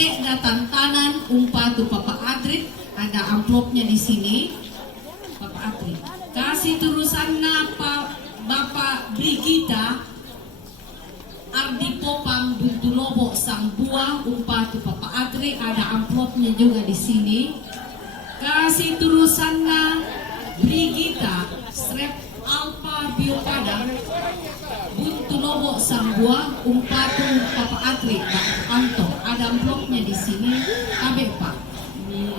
te datantanan umpa tu Papa Adrit, ada amplopnya di sini. Papa Adrit. Kasih terusan na Bapak Brigita Ardi Popang Buntulobo sang buah umpa tu Papa Adrit, ada amplopnya juga di sini. Kasih terusan na Brigita Strep Alpha Biopada Buntulobo sang buah umpa tu Papa Adrit, Anto, ada amplopnya di sini. Abe Pak, ini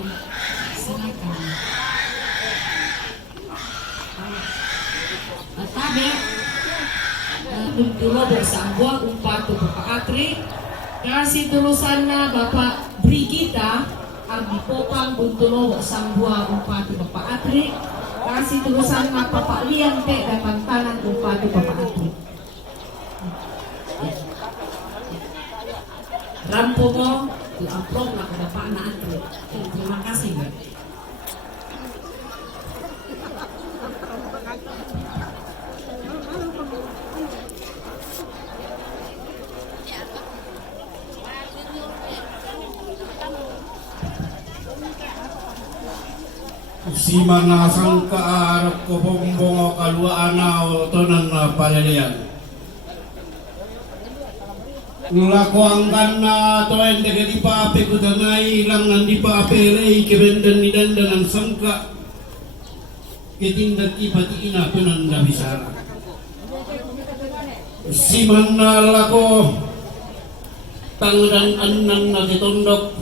silakan. Tabe Buntulobo sang buah umpa tu Papa Adrit. Kasih terusan na Bapak Brigita Ardi Popang Buntulobo sang buah umpa tu Papa Adrit. Kasih terusan na Bapak Liang te dapat tangan umpa tu Papa Adrit. Rampo mo, i-upload na kada pa na Adrit. Terima kasih, Mbak. Si mana sangka arap ko bombong kalua anao tonan na palalian. Nula ko ang kana to ende ke di pape ko danai lang nandi pape lei ke bendan ni dandan ang sangka. Ketindak ipati ina penan da bisara. Si mana lako tangdan annan na ditondok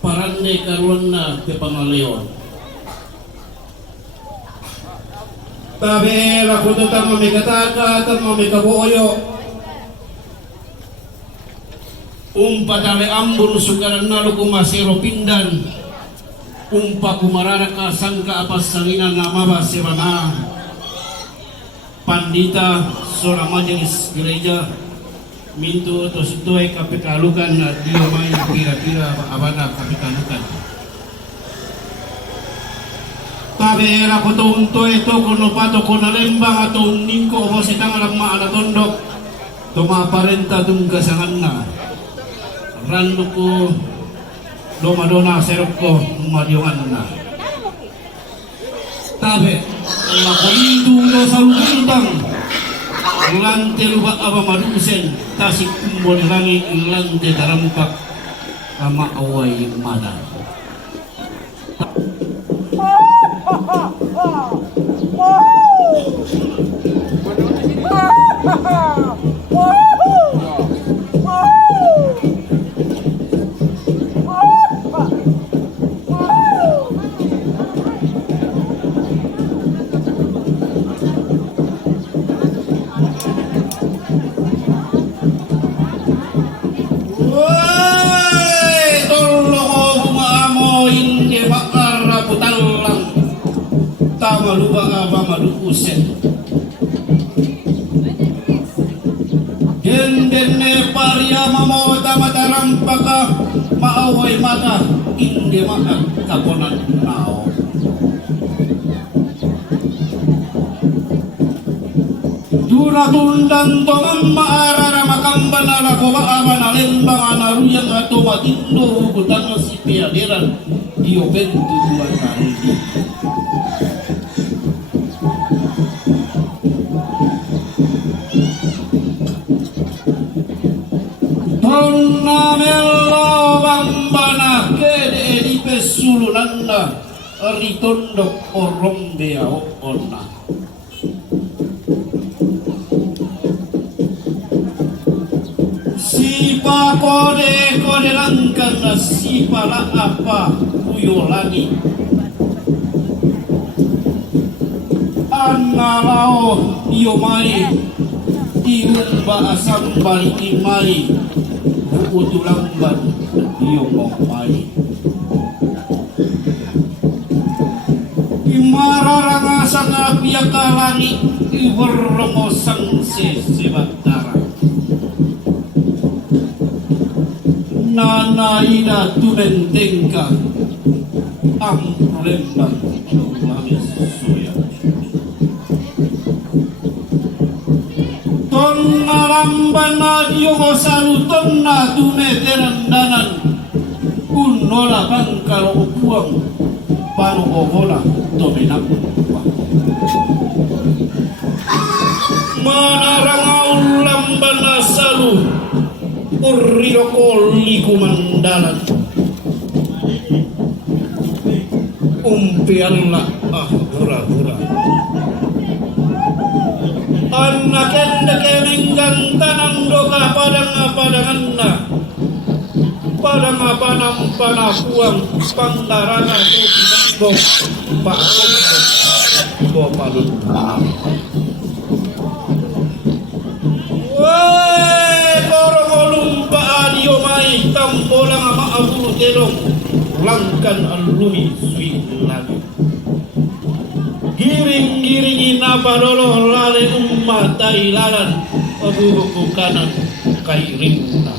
parande karuan na ke pangaleon. Tabe ako to tama may kataka, tama may kaboyo. Tabe ambun sugaran nalo kumasiro pindan. Kumarara ka sangka apas sanginan namaba sirana. Pandita seorang majelis gereja mintu atau situai kapikalukan dia main kira-kira abana kapikalukan. Tabe era ko tunto ito kuno pato kuno lembang atau ningko o si tangalang maala tondok tumaparenta tung gasangan na rando ko domadona serok ko madiongan na. Tabe lakoindu do salutang lante luba aba madusen tasik kumbon langi lante darampak ama awai mana. Lupa apa madu usen gendene paria mamota matarampaka maaway mata indi maak kaponan nao dura tundan to mamma arara makambana la ko baaba na lembang anaruyang ato matindo kutan si piadiran dio bentu duan kali. Tonna mello bambana kede di pesulunanda ritondok orombea onna. Sipa kode langkana sipa la apa kuyolani. Analao iomai diumba asam balik imai. Utulamban iyong mokmay imararangasa nga piyakalani iwarmosang sesebatara nanaida tumentengka ang lembang langis suya tonna lambana dio saluton na tumeteran danan puang pano ogola dominam manarang lambana salu urrido koli kumandalan umpianla hura-hura anak enda kelinggan tanang doka padang na padang panapuang pandarana to pak ko palun weh korong olumpa adio mai tambolang ama aburu telong langkan alumi sui lagi giring napadolo lale umma tailalan abu kanan kairingna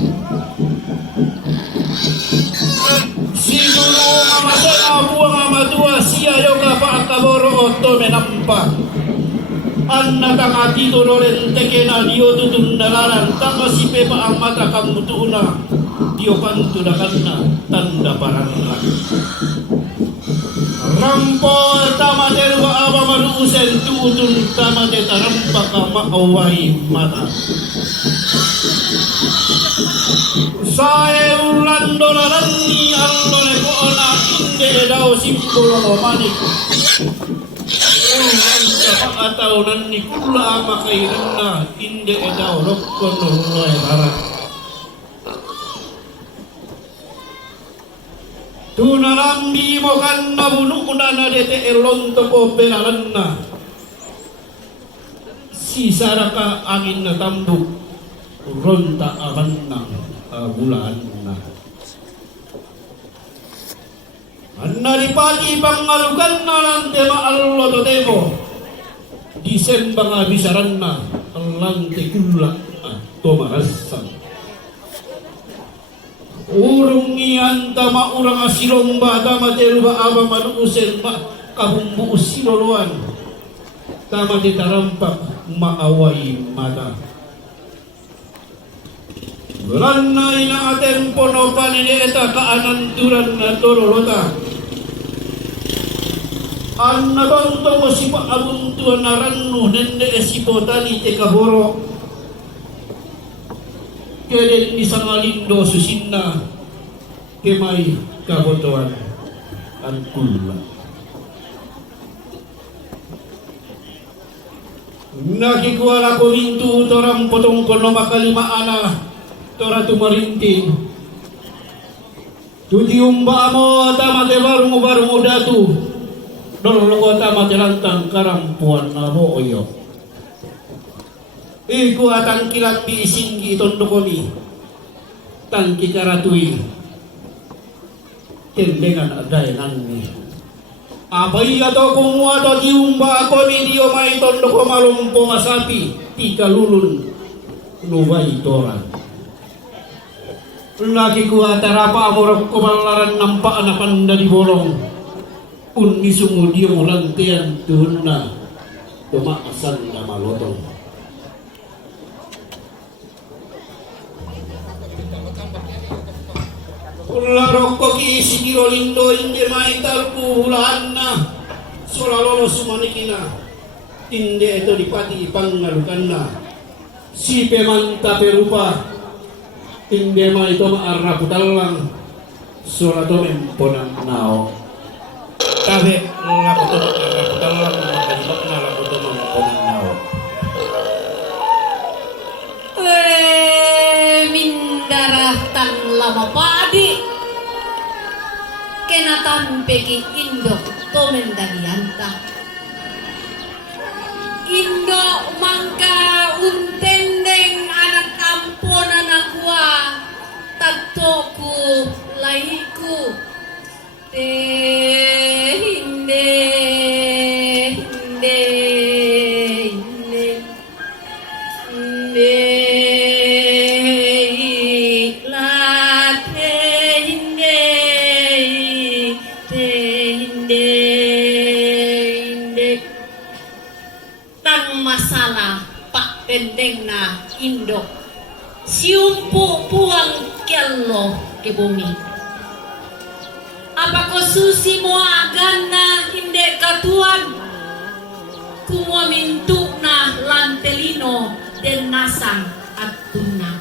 sinulu mamasana buang amatua sia yoga pa kaboro oto menampa anna tangati tororen tekena dio tutun dalalan tanga sipe pa ang mata kamutuna dio pantu dakanna tanda parangla rampo tamater wa aba marusen tutun tamate tarampa ka maawai mata sae ulando larani allole ko ona inde dao simbolo manik atau nanni kula makairanna inde dao rokkon loe harat tuna lambi mo kanna bununa na dete elonto ko peralanna si saraka angin na tambuk ronta akanna bulan na anna dipati pangalukan na lang tema allo to temo disembang abisaran na lang te kula to marasan urung iyan tama urang asilomba tama teruba aba manuusen ma kabumbu usiloloan tama ditarampak maawai mata Beranna ina aten pono panini eta kaananturan na torolota anna tonto mo sipa abuntuan na rannu nende esipo tali te kaboro keden ni sangalindo susinna kemai kabotoan an kulla nakikuala ko mintu torang potong kono makalima ana tora tumarinting tudiumba mo tamate barungu datu dolongo tamate lantang karampuan na boyo iku atang kilap di isinggi tondokoni tangki karatui tendengan adai nanni abai atau kumua atau diumba ako ni dio mai tondoko malumpo masapi tika lulun nubai toran lagi kuat terapa amorok kumalaran nampak anakan dari bolong unni sungu dia mulantian tuhunna cuma asal nama lotong ulah rokok isi kiro lindo inde main talku hulahanna sola lolo sumanikina inde itu dipati pangalukanna si pemanta perupa inde ma itu maarra putalang sola to emponan nao tabe laku to maarra putalang dari makna laku to emponan nao mindarah tan lama padi kenatan peki indo tomen danianta indo mangka untendeng anak kampon anakwa tatoku laiku hinde hinde hinde hinde masalah pak pendeng na indo siumpu puang kello ke bumi apa ko susi mo agan na hindi katuan. Kumo mintu na lantelino den nasang at tuna.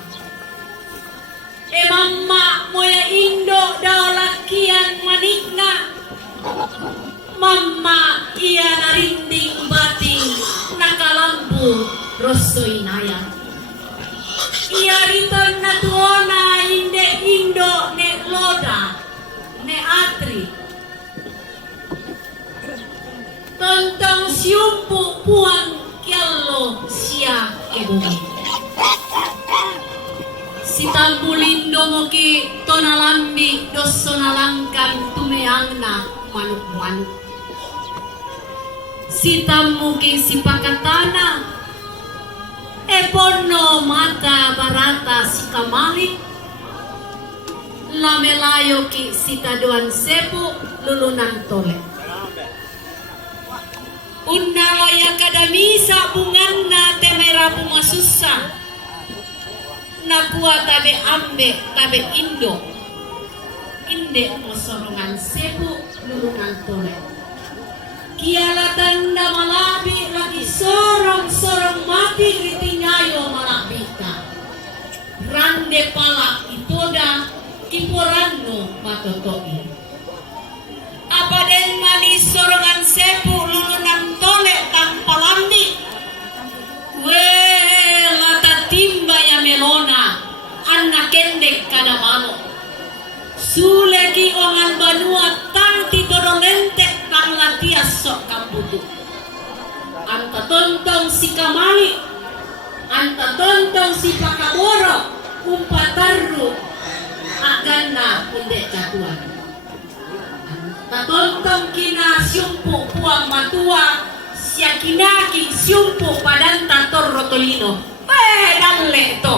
E mamma mo ya indo daw lakian manikna. Mamma iya narinding bating nakalambu rosoy naya. Iya riton na tuona inde indo ne loda ne atri. Tontong siumpu puang kiallo siya ebumi. Si tambulindo mo ki tonalambi dosso nalangkan tumeang na manuk-manuk. Si tamu ki si pakatana eporno mata barata si kamali lamelayo ki si taduan sepu lulunan tole. Unnalaya kadamisa bunganna temera pumasusa nakua tabe ambe tabe indo inde mosorongan sepu lulungan tole. Kialatan na malabi lagi sorong-sorong mati ritinyayo malabita. Rande pala itoda kiporanno matotoi. Apa den mali sorongan sepu lulunan tole tang palambi. Lata timba ya melona anak kendek kada malo. Suleki ongan banua tang tidorolente tang latias sok kambudu. Anta tontong si kamali, anta tontong si pakaboro, umpatarru agana undek katuan. Anta tontong kina siumpu puang matua, siya kinaki siumpu padan tator rotolino. Dalle to.